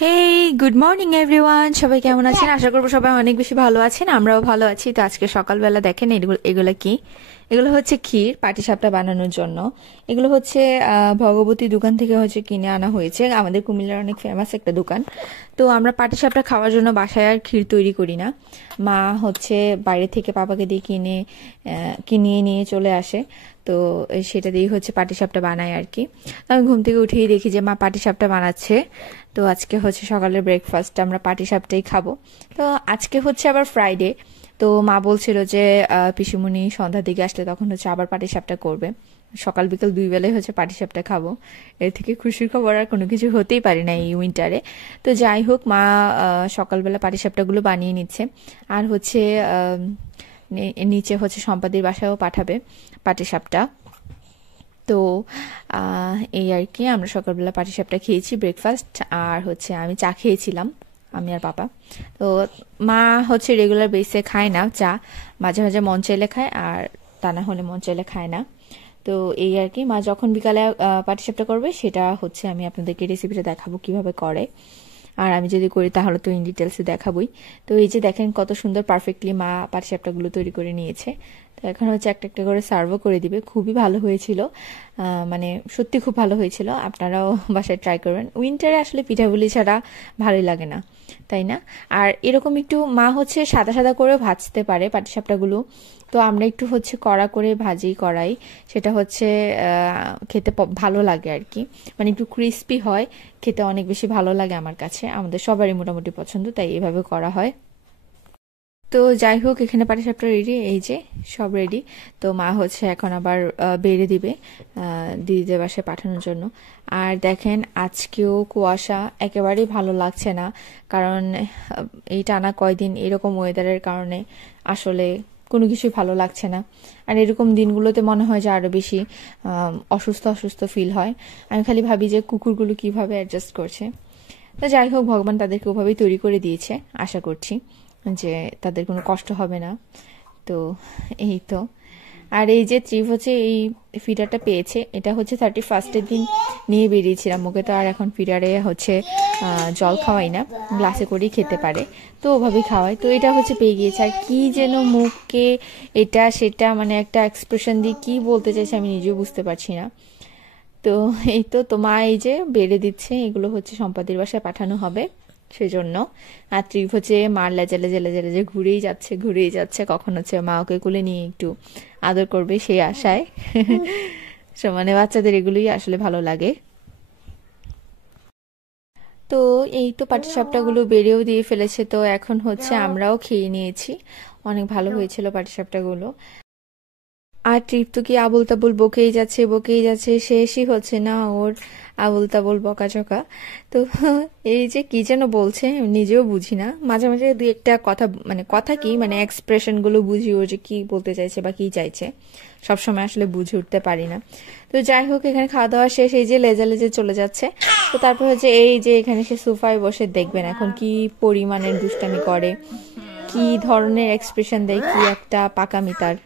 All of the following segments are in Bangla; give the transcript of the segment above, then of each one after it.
হেই, গুড মর্নিং এভরিওয়ান। সবাই কেমন আছেন? আশা করবো সবাই অনেক বেশি ভালো আছেন। আমরাও ভালো আছি। তো আজকে সকালবেলা দেখেন এগুলো কি, এগুলো হচ্ছে ক্ষীর পাটিসাপটা বানানোর জন্য। এগুলো হচ্ছে ভগবতী দোকান থেকে হচ্ছে কিনে আনা হয়েছে, আমাদের কুমিল্লার অনেক ফেমাস একটা দোকান। তো আমরা পাটিসাপটা খাওয়ার জন্য বাসায় আর ক্ষীর তৈরি করি না, মা হচ্ছে বাইরে থেকে পাপাকে দিয়ে কিনিয়ে নিয়ে চলে আসে। তো সেটা দিয়ে হচ্ছে পাটিসাপটা বানায় আর কি। আমি ঘুম থেকে উঠেই দেখি যে মা পাটিসাপটা বানাচ্ছে। তো আজকে হচ্ছে সকালের ব্রেকফাস্ট আমরা পাটিসাপটাই খাবো। তো আজকে হচ্ছে আবার ফ্রাইডে। তো মা বলছিল যে পিসিমণি সন্ধ্যার দিকে আসলে তখন হচ্ছে আবার পাটিসাপটা করবে। সকাল বিকাল দুই বেলায় হচ্ছে পাটিসাপটা খাবো। এর থেকে খুশির খবর আর কোনো কিছু হতেই পারে না এই উইন্টারে। তো যাই হোক, মা সকালবেলা পাটিসাপটাগুলো বানিয়ে নিচ্ছে। আর হচ্ছে নিচে হচ্ছে সম্পাদির বাসায়ও পাঠাবে পাটিসাপটা। তো এই আর কি, আমরা সকালবেলা পাটিসাপটা খেয়েছি ব্রেকফাস্ট। আর হচ্ছে আমি চা খেয়েছিলাম, আমি আর পাপা। তো মা হচ্ছে রেগুলার বেসে খায় না চা, মাঝে মাঝে মন চাইলে খায়, আর তা না হলে মন চাইলে খায় না। তো এই আর কি, মা যখন বিকালে পাটিসাপটা করবে সেটা হচ্ছে আমি আপনাদেরকে রেসিপিটা দেখাবো কিভাবে করে। আর আমি যদি করি তাহলে তো ইন ডিটেলসে দেখাবই। তো এই যে দেখেন কত সুন্দর পারফেক্টলি মা পাটিসাপটাগুলো তৈরি করে নিয়েছে। তো এখন হচ্ছে একটা একটা করে সার্ভও করে দিবে। খুবই ভালো হয়েছিল, মানে সত্যি খুব ভালো হয়েছিল। আপনারাও বাসায় ট্রাই করবেন। উইন্টারে আসলে পিঠাগুলি ছাড়া ভালোই লাগে না, তাই না? আর এরকম একটু মা হচ্ছে সাদা সাদা করে ভাজতে পারে পাটিসাপটাগুলো। তো আমরা একটু হচ্ছে কড়া করে ভাজি করাই, সেটা হচ্ছে খেতে ভালো লাগে আর কি। মানে একটু ক্রিস্পি হয়, খেতে অনেক বেশি ভালো লাগে আমার কাছে। আমাদের সবারই মোটামুটি পছন্দ, তাই এভাবে করা হয়। তো যাই হোক, এখানে পাটিসাপটা রেডি, এই যে সব রেডি। তো মা হচ্ছে এখন আবার বেড়ে দিবে দিদিদের বাসায় পাঠানোর জন্য। আর দেখেন আজকেও কুয়াশা, একেবারেই ভালো লাগছে না। কারণ এই টানা কয়দিন এরকম ওয়েদারের কারণে আসলে কোনো কিছুই ভালো লাগছে না। আর এরকম দিনগুলোতে মনে হয় যে আরো বেশি অসুস্থ অসুস্থ ফিল হয়। আমি খালি ভাবি যে কুকুরগুলো কিভাবে অ্যাডজাস্ট করছে। তো যাই হোক, ভগবান তাদেরকে ওভাবেই তৈরি করে দিয়েছে, আশা করছি যে তাদের কোনো কষ্ট হবে না। তো এই তো। আর এই যে ত্রিভ হচ্ছে এই ফিডারটা পেয়েছে, এটা হচ্ছে 31st দিন নিয়ে বেরিয়েছিলাম। ওকে তো আর এখন ফিডারে হচ্ছে জল খাওয়াই না, গ্লাসে করেই খেতে পারে। তো ওভাবেই খাওয়াই। তো এটা হচ্ছে পেয়ে গিয়েছে। আর কি যেন মুখকে এটা সেটা মানে একটা এক্সপ্রেশন দিয়ে কি বলতে চাইছে আমি নিজেও বুঝতে পারছি না। তো এই তো, মা এই যে বেড়ে দিচ্ছে, এগুলো হচ্ছে সম্পাদির বাসায় পাঠানো হবে সেজন্য। আর ত্রিভ হচ্ছে মার লেজে লেজে লেজে লেজে ঘুরেই যাচ্ছে, কখন হচ্ছে মা ওকে কোলে নিয়ে একটু আদর করবে সেই আশায়। মানে বাচ্চাদের এগুলোই আসলে ভালো লাগে। তো এই তো পাটিসাপটাগুলো বেড়েও দিয়ে ফেলেছে। তো এখন হচ্ছে আমরাও খেয়ে নিয়েছি, অনেক ভালো হয়েছিল পাটিসাপটাগুলো। আর ট্রিপ তো কি আবল তাবল বকেই যাচ্ছে, শেষই হচ্ছে না ওর আবল তাবল বকাঝকা। তো এই যে কি যেন বলছে নিজেও বুঝি না। মাঝে মাঝে দুই একটা কথা, মানে কথা কি মানে এক্সপ্রেশন গুলো বুঝি ও যে কি বলতে চাইছে বা কি চাইছে, সবসময় আসলে বুঝে উঠতে পারি না। তো যাই হোক, এখানে খাওয়া দাওয়া শেষ, এই যে লেজা লেজে চলে যাচ্ছে। তো তারপর হচ্ছে এই যে এখানে সে সোফায় বসে দেখবেন এখন কি পরিমাণের দুষ্টামি করে, কি ধরনের এক্সপ্রেশন দেয়, কি একটা পাকামি তার।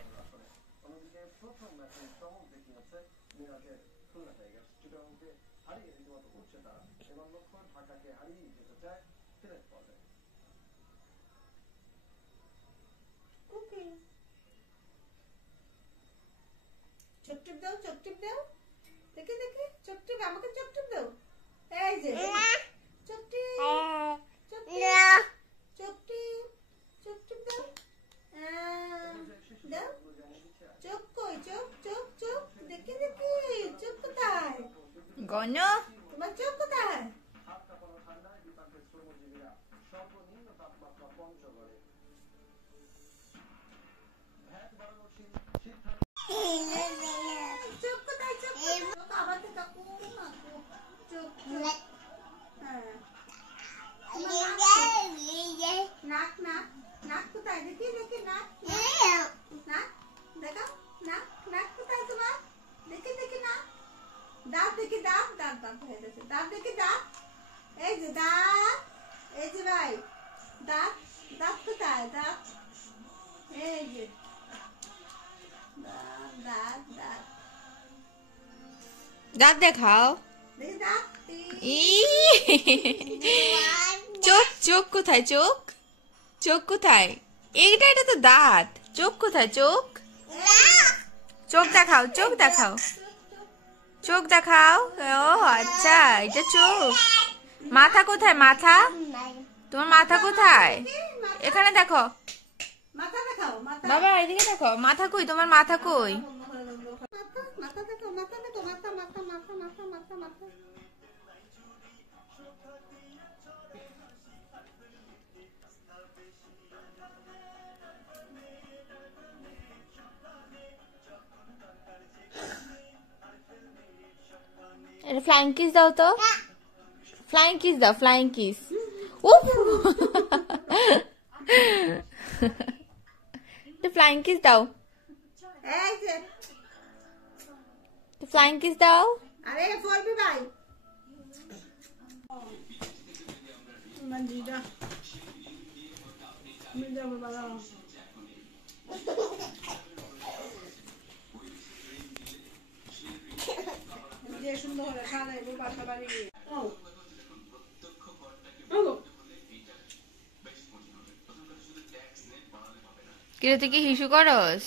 চোখ টিপ দাও, চোখ টিপ দাও, দেখে দেখে চোখ টিপ, আমাকে চোখ টিপ দাও। এই যে চোখ টিপ, চোখ টিপ, চোখ টিপ, চোখ টিপ দাও। দাও চোখ, কই চোখ, চোখ চোখ, দেখে দেখে চোখ কোথায়, গণ তোমার চোখ কোথায়? চোখ কোথায়, চোখ কোথায়? চোখ আবার দেখা, ও মা গো, চোখ চোখ, হ্যাঁ নাক, নাক নাক কোথায়, দেখি দেখি নাক, নাক দেখাও, নাক, নাক কোথায় তোমার, দেখি দেখি নাক, দাঁত দেখি, দাঁত দাঁত দাঁত হয়ে গেছে, দাঁত দেখি, দাঁত, এই যে দাঁত, এই যে ভাই দাঁত, দাঁত কোথায়, দাঁত, এই যে দাঁত দাঁত দাঁত, দাঁত দেখাও। দেখি দাঁত, ই চোখ চোখ কোথায়? চোখ চোখ কোথায়? এটা তো দাঁত। চোখ কোথায়? চোখ চোখ দেখাও, চোখ দেখাও, চোখ দেখাও। ও আচ্ছা, এটা চোখ। মাথা কোথায়? মাথা, তোমার মাথা কোথায়? এখানে দেখো মাথা দেখাও, মাথা বাবা, এদিকে দেখো। মাথা কই? তোমার মাথা কই? মাথা দেখো, মাথা দেখো, মাথা মাথা মাথা মাথা মাথা মাথা। এটা ফ্লাইং কিস দাও তো। ফ্লাইং কিস দাও, ফ্লাইং কিস। ফ্লাইং কিস দাও, এই যে ফ্লাইং কিস দাও। আরে ফলবি ভাই মঞ্জিদা মিল যাবে বাবা। যে সুন্দর সাজাই বাসা বাড়ি। ও কিরে, তুই কি হিসু করস?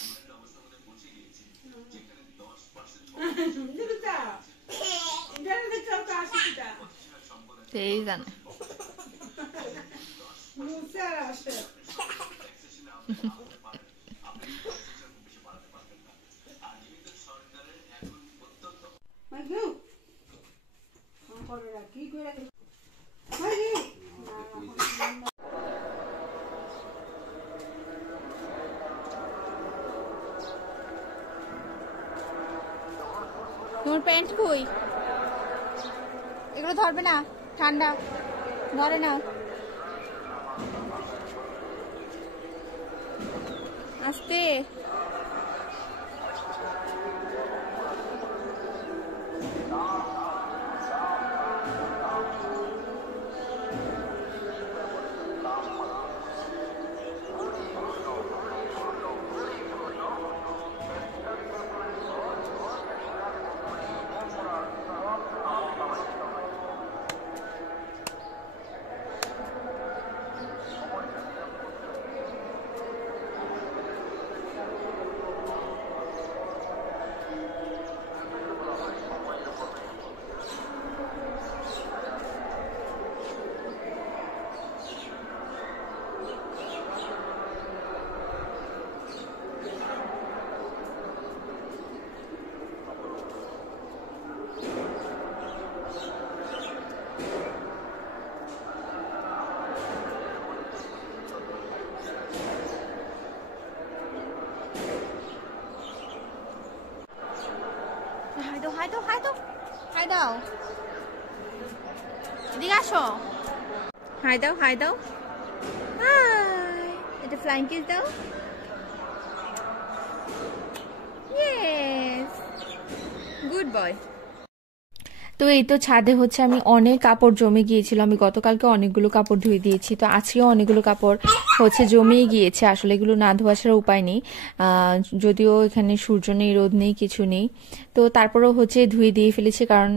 সেই জানে। কি করে তোমার প্যান্ট কই? এগুলো ধরবে না, ঠান্ডা ধরে না। আস্তে। হাই দাও, হাই দাও, হাই দাও, হাই দাও। এদিকে আসো। হাই দাও, হাই দাও। হাই। এটা ফ্লাইং কিস দাও। Yes, good boy. তো এই তো ছাদে হচ্ছে আমি অনেক কাপড় জমে গিয়েছিল। আমি গতকালকে অনেকগুলো কাপড় ধুয়ে দিয়েছি, তো আজকেও অনেকগুলো কাপড় হচ্ছে জমেই গিয়েছে। আসলে এগুলো না ধোয়া ছাড়া উপায় নেই, যদিও এখানে সূর্য নেই, রোদ নেই, কিছু নেই। তো তারপরেও হচ্ছে ধুয়ে দিয়ে ফেলেছি, কারণ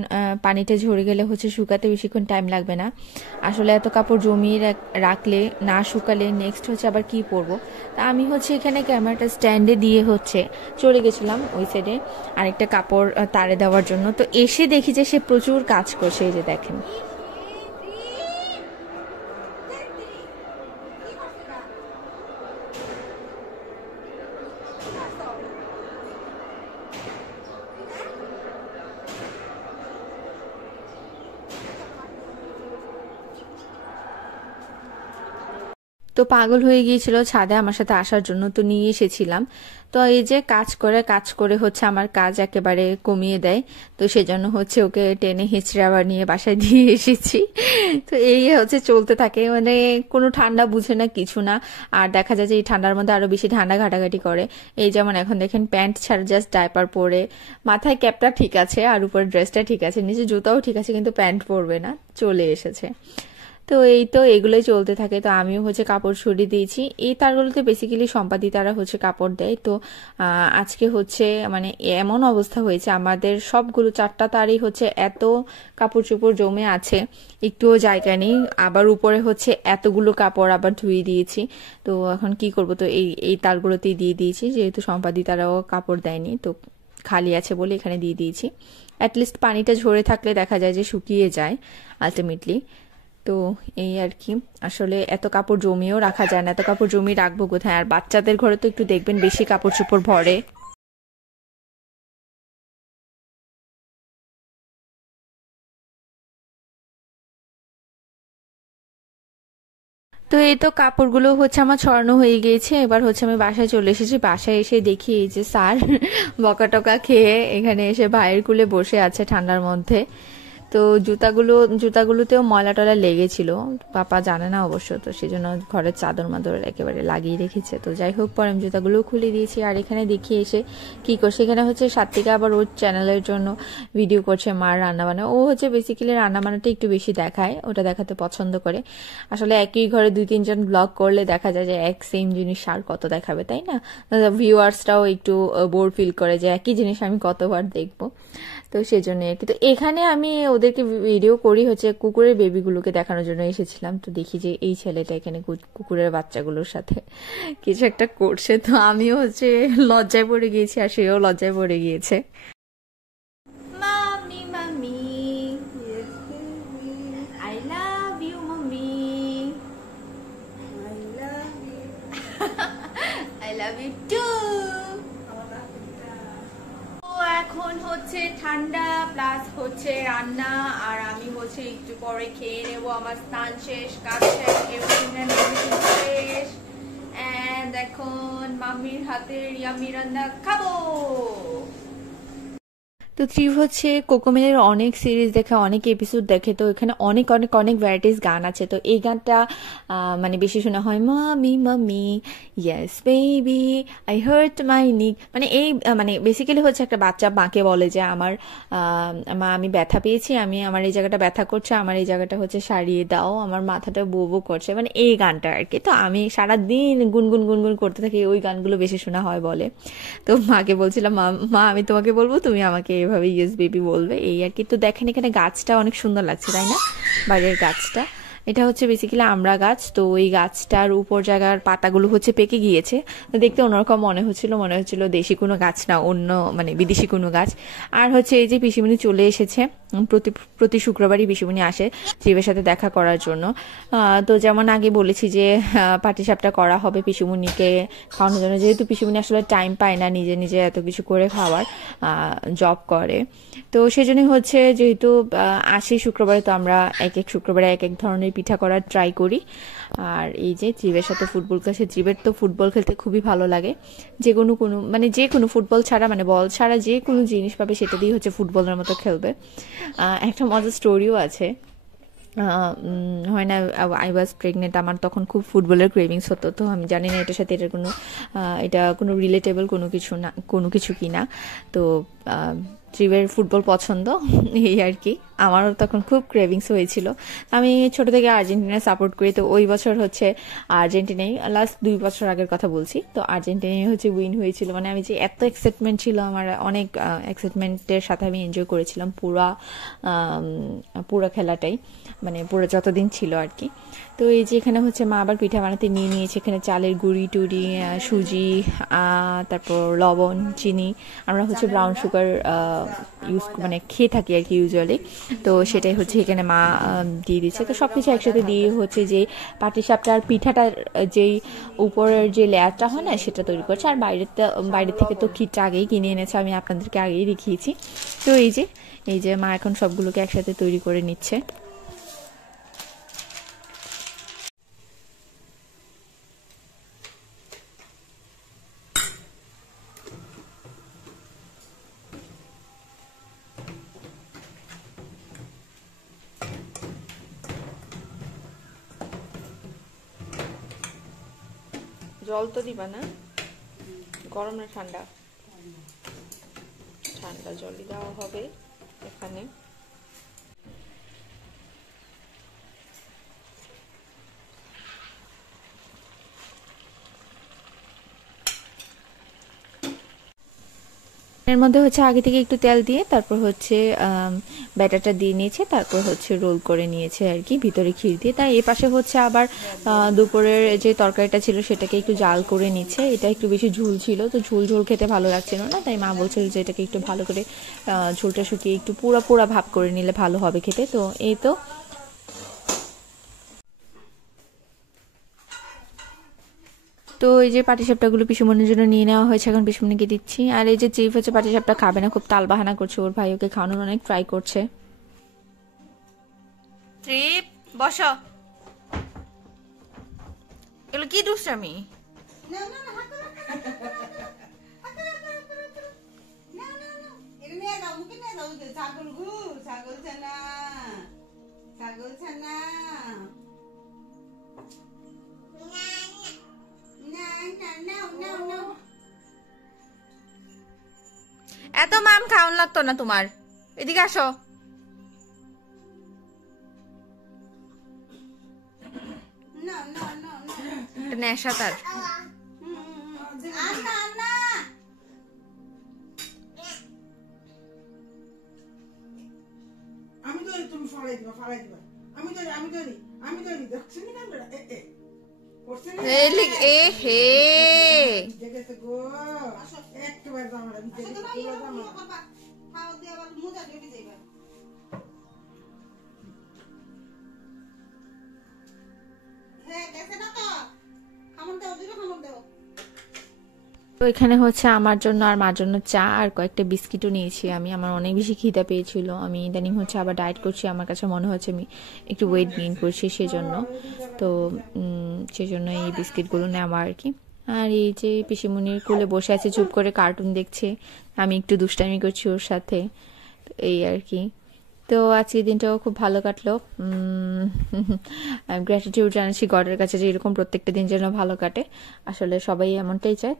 পানিটা ঝরে গেলে হচ্ছে শুকাতে বেশিক্ষণ টাইম লাগবে না। আসলে এত কাপড় জমিয়ে রাখলে না শুকালে নেক্সট হচ্ছে আবার কি পরবো। তা আমি হচ্ছে এখানে ক্যামেরাটা স্ট্যান্ডে দিয়ে হচ্ছে চলে গেছিলাম ওই সাইডে আরেকটা কাপড় তারে দেওয়ার জন্য। তো এসে দেখি যে সে প্রচুর কাজ করছে। এই যে দেখেন, তো পাগল হয়ে গিয়েছিল ছাদে আমার সাথে আসার জন্য, তো নিয়ে এসেছিলাম। তো এই যে কাজ করে হচ্ছে আমার কাজ একেবারে কমিয়ে দেয়। তো সেজন্য হচ্ছে ওকে টেনে হিঁচড়ে আবার নিয়ে বাসায় দিয়ে এসেছি। তো এই হচ্ছে চলতে থাকে, মানে কোনো ঠান্ডা বুঝে না, কিছু না। আর দেখা যায় যে এই ঠান্ডার মধ্যে আরো বেশি ঠান্ডা ঘাটাঘাটি করে। এই যেমন এখন দেখেন প্যান্ট ছাড়া জাস্ট ডাইপার পরে, মাথায় ক্যাপটা ঠিক আছে আর উপরে ড্রেসটা ঠিক আছে, নিচে জুতাও ঠিক আছে, কিন্তু প্যান্ট পরবে না, চলে এসেছে। তো এই তো এগুলোই চলতে থাকে। তো আমিও হচ্ছে কাপড় ছড়িয়ে দিয়েছি। এই তারগুলোতে বেসিক্যালি সম্পাদিতারা হচ্ছে কাপড় দেয়। তো আজকে হচ্ছে মানে এমন অবস্থা হয়েছে, আমাদের সবগুলো 4টা তারই হচ্ছে এত কাপড় চোপড় জমে আছে, একটুও জায়গা নেই। আবার উপরে হচ্ছে এতগুলো কাপড় আবার ধুয়ে দিয়েছি। তো এখন কি করব, তো এই এই তারগুলোতেই দিয়ে দিয়েছি, যেহেতু সম্পাদিতারাও কাপড় দেয়নি, তো খালি আছে বলে এখানে দিয়ে দিয়েছি। অ্যাটলিস্ট পানিটা ঝরে থাকলে দেখা যায় যে শুকিয়ে যায় আলটিমেটলি। তো এই আর কি, আসলে এত কাপড় জমিয়েও রাখা যায় না, এত কাপড় জমিয়ে রাখবো কোথায়? আর বাচ্চাদের ঘরে তো একটু দেখবেন বেশি কাপড় চোপড় ভরে। তো এই তো কাপড়গুলো হচ্ছে আমার ছড়ানো হয়ে গিয়েছে। এবার হচ্ছে আমি বাসায় চলে এসেছি। বাসায় এসে দেখি এই যে স্যার বকা টকা খেয়ে এখানে এসে ভাইয়ের কুলে বসে আছে ঠান্ডার মধ্যে। তো জুতাগুলোতেও ময়লা টলা লেগেছিল, পাপা জানে না অবশ্য, তো সেই জন্য ঘরের চাদর মাদর একেবারে লাগিয়ে রেখেছে। তো যাই হোক, পরে আমি জুতাগুলো খুলে দিয়েছি। আর এখানে দেখি এসে কি করছে, এখানে হচ্ছে সাত্বিকা আবার ওর চ্যানেলের জন্য ভিডিও করছে মার রান্না বান্না। ও হচ্ছে বেসিক্যালি রান্না বান্নাটা একটু বেশি দেখায়, ওটা দেখাতে পছন্দ করে। আসলে একই ঘরে 2-3 জন ব্লগ করলে দেখা যায় যে এক সেম জিনিস আর কত দেখাবে, তাই না? ভিউয়ার্সটাও একটু বোর ফিল করে যে একই জিনিস আমি কতবার দেখবো। তো সেই জন্য আর কি। তো এখানে আমি ওদেরকে ভিডিও করি হচ্ছে কুকুরের বেবিগুলোকে দেখানোর জন্য এসেছিলাম। তো দেখি যে এই ছেলেটা এখানে কুকুরের বাচ্চাগুলোর সাথে কিছু একটা করছে। তো আমিও হচ্ছে লজ্জায় পড়ে গিয়েছি, আর সেও লজ্জায় পড়ে গিয়েছে। Mummy mummy, I love you mummy, I love you too. এখন হচ্ছে ঠান্ডা প্লাস হচ্ছে রান্না, আর আমি হচ্ছে একটু পরে খেয়ে নেবো। আমার স্নান শেষ, কাজ শেষ, এভরিথিং শেষ। এন্ড এখন মাম্মির হাতের ইয়াম্মি রান্না খাবো। তো ত্রিভ হচ্ছে কোকোমেলের অনেক সিরিজ দেখে, অনেক এপিসোড দেখে। তো এখানে অনেক অনেক অনেক ভ্যারাইটিস গান আছে। তো এই গানটা মানে বেশি শোনা হয়, মামি মামি ইয়েস বেবি আই হার্ট মাই নিক। মানে এই মানে বেসিক্যালি হচ্ছে একটা বাচ্চা মাকে বলে যে আমার মা আমি ব্যথা পেয়েছি, আমি আমার এই জায়গাটা ব্যথা করছে, আমার এই জায়গাটা হচ্ছে সারিয়ে দাও, আমার মাথাটা বো বো করছে, মানে এই গানটা আর কি। তো আমি সারাদিন গুনগুন গুনগুন করতে থাকি, ওই গানগুলো বেশি শোনা হয় বলে। তো মাকে বলছিলাম, মা আমি তোমাকে বলবো, তুমি আমাকে এভাবে ইয়েস বেবি বলবে, এই আর কি। তো দেখেন এখানে গাছটা অনেক সুন্দর লাগছে, তাই না? বাইরের গাছটা, এটা হচ্ছে বেসিক্যালি আমড়া গাছ। তো এই গাছটার উপর জায়গার পাতাগুলো হচ্ছে পেকে গিয়েছে। তো দেখতে অন্যরকম মনে হচ্ছিল দেশি কোনো গাছ না, অন্য মানে বিদেশি কোনো গাছ। আর হচ্ছে এই যে পিসিমণি চলে এসেছে, প্রতি প্রতি শুক্রবারই পিসিমণি আসে জীবের সাথে দেখা করার জন্য। তো যেমন আগে বলেছি যে পাটিসাপটা করা হবে পিসিমণিকে খাওয়ানোর জন্য, যেহেতু পিসিমণি আসলে টাইম পায় না নিজে নিজে এত কিছু করে খাওয়ার, জব করে। তো সেই জন্য হচ্ছে যেহেতু আসি শুক্রবারে, তো আমরা এক এক শুক্রবারে এক এক ধরনের পিঠা করার ট্রাই করি। আর এই যে জীবের সাথে ফুটবল খেলছে, জীবের তো ফুটবল খেলতে খুবই ভালো লাগে। যে কোনো ফুটবল ছাড়া, মানে বল ছাড়া যে কোনো জিনিস পাবে সেটা দিয়ে হচ্ছে ফুটবলের মতো খেলবে। একটা মজার স্টোরিও আছে। হয় না, আই ওয়াজ প্রেগনেন্ট, আমার তখন খুব ফুটবলের ক্রেভিংস হতো। তো আমি জানি না এটার সাথে এটা কোনো রিলেটেবল কোনো কিছু কিনা। তো ট্রিবের ফুটবল পছন্দ, এই আর কি। আমারও তখন খুব ক্রেভিংস হয়েছিল। আমি ছোট থেকে আর্জেন্টিনা সাপোর্ট করি। তো ওই বছর হচ্ছে আর্জেন্টিনাই, লাস্ট 2 বছর আগের কথা বলছি, তো আর্জেন্টিনাই হচ্ছে উইন হয়েছিল। মানে আমি যে এত এক্সাইটমেন্ট ছিল আমার, অনেক এক্সাইটমেন্টের সাথে আমি এনজয় করেছিলাম পুরা খেলাটাই, মানে পুরো যতদিন ছিল আর কি। তো এই যে এখানে হচ্ছে মা আবার পিঠা বানাতে নিয়ে নিয়েছে। এখানে চালের গুঁড়ি টুড়ি, সুজি, তারপর লবণ, চিনি। আমরা হচ্ছে ব্রাউন সুগার মানে খেয়ে থাকি আর কি ইউজুয়ালি। তো সেটাই হচ্ছে এখানে মা দিয়ে দিচ্ছে। তো সবকিছু একসাথে দিয়ে হচ্ছে যে পাটিসাপটার পিঠাটার যেই উপরের যে লেয়ারটা হয় না, সেটা তৈরি করছে। আর বাইরে থেকে তো ক্ষীরটা আগেই কিনে এনেছে, আমি আপনাদেরকে আগেই দেখিয়েছি। তো এই যে মা এখন সবগুলোকে একসাথে তৈরি করে নিচ্ছে। জল তো দিবা না? গরম না ঠান্ডা? ঠান্ডা জলই দেওয়া হবে এখানে। এর মধ্যে হচ্ছে আগে থেকে একটু তেল দিয়ে তারপর হচ্ছে ব্যাটারটা দিয়ে নিয়েছে, তারপর হচ্ছে রোল করে নিয়েছে আর কি ভিতরে ক্ষীর দিয়ে। তাই এ পাশে হচ্ছে আবার দুপুরের যে তরকারিটা ছিল সেটাকে একটু জাল করে নিচ্ছে। এটা একটু বেশি ঝোল ছিল, তো ঝোল ঝোল খেতে ভালো লাগছিল না, তাই মা বলছিল যে এটাকে একটু ভালো করে ঝোলটা শুকিয়ে একটু পুরা পুরা ভাব করে নিলে ভালো হবে খেতে। তো এই তো তো এই যে পাটিসাপটাগুলো পিসুমনির জন্য নিয়ে নেওয়া হয়েছে, এখন পিসুমনিকে দিচ্ছি। আর এই যে চিফ হচ্ছে পাটিসাপটা খাবে না, খুব তালবাহানা করছে, ওর ভাই ওকে খাওয়ানোর অনেক ট্রাই করছে। ট্রিপ বসো, এগুলো কি দুষ্টামি? এত মাম খাওয়ান লাগতো না তোমার, এদিকে আসো। নেশা তার। আমি ধরি, তুমি ফালাই দিবা, ফালাই দিবা। আমি ধরি, আমি ধরি, আমি ধরি। দেখছি না ক্যামেরা? এ হে দেখেছে গো, একেবারে জামাটা ভিজে গেছে, পুরো জামা। খাওয়া দিয়ে আবার মোজা দিয়ে ভিজাইবা। হ্যাঁ, গেছে না তো? খামর দাও, দিলো খামর দাও। তো এখানে হচ্ছে আমার জন্য আর মার জন্য চা আর কয়েকটা বিস্কিটও নিয়েছি আমি। আমার অনেক বেশি খিদা পেয়েছিল, আমি ইদানিং হচ্ছে আবার ডায়েট করছি, আমার কাছে মনে হচ্ছে আমি একটু ওয়েট গেইন করছি সেজন্য। তো সেজন্য এই বিস্কিটগুলো নেওয়া আর কি। আর এই যে পিসিমনির কোলে বসে আছে, চুপ করে কার্টুন দেখছে, আমি একটু দুষ্টামি করছি ওর সাথে, এই আর কি। তো আজকের দিনটাও খুব ভালো কাটলো। গ্র্যাটিটিউড জানাচ্ছি গডের কাছে যে এরকম প্রত্যেকটা দিন যেন ভালো কাটে, আসলে সবাই এমনটাই চায়।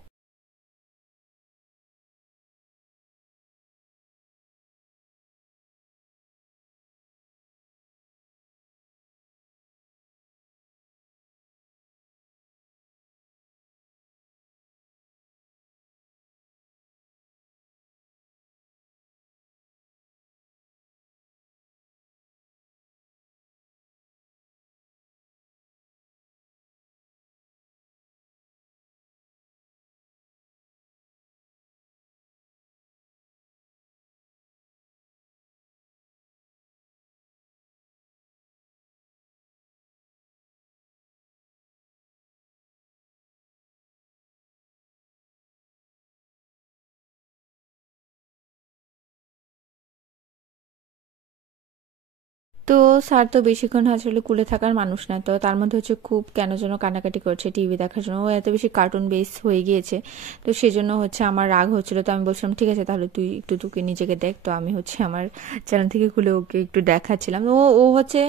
তো স্যার তো বেশিক্ষণ আসলে কুলে থাকার মানুষ না, তো তার মধ্যে হচ্ছে খুব কেন যেন কান্নাকাটি করছে টিভি দেখার জন্য, ও এত বেশি কার্টুন বেস হয়ে গিয়েছে। তো সেজন্য হচ্ছে আমার রাগ হচ্ছিল, তো আমি বলছিলাম ঠিক আছে তাহলে তুই একটু তোকে নিজেকে দেখ। তো আমি হচ্ছে আমার চ্যানেল থেকে খুলে ওকে একটু দেখাচ্ছিলাম। ও ও হচ্ছে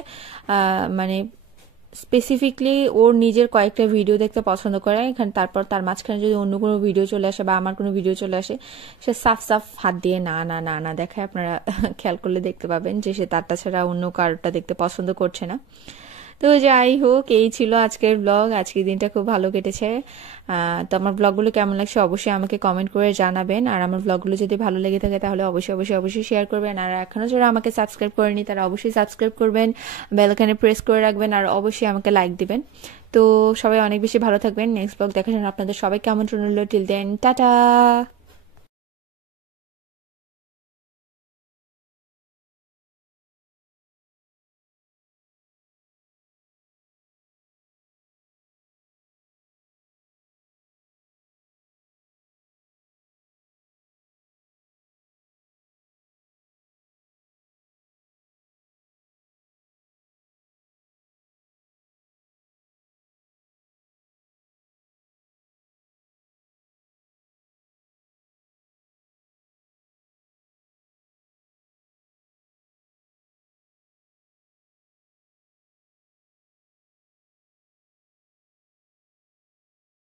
মানে স্পেসিফিকলি ওর নিজের কয়েকটা ভিডিও দেখতে পছন্দ করে, এখানে তারপর তার মাঝখানে যদি অন্য কোনো ভিডিও চলে আসে বা আমার কোনো ভিডিও চলে আসে, সে সাফ সাফ হাত দিয়ে না না না না দেখায়। আপনারা খেয়াল করলে দেখতে পাবেন যে সে তারটা ছাড়া অন্য কারোটা দেখতে পছন্দ করছে না। তো যাই হোক, এই ছিল আজকের ব্লগ। আজকের দিনটা খুব ভালো কেটেছে। তো আমার ব্লগগুলো কেমন লাগছে অবশ্যই আমাকে কমেন্ট করে জানাবেন। আর আমার ব্লগগুলো যদি ভালো লেগে থাকে তাহলে অবশ্যই অবশ্যই অবশ্যই শেয়ার করবেন। আর এখনও যারা আমাকে সাবস্ক্রাইব করেনি তারা অবশ্যই সাবস্ক্রাইব করবেন, বেল আইকনে প্রেস করে রাখবেন, আর অবশ্যই আমাকে লাইক দিবেন। তো সবাই অনেক বেশি ভালো থাকবেন। নেক্সট ব্লগ দেখার জন্য আপনাদের সবাইকে আমন্ত্রণ রইল। Till then, tata.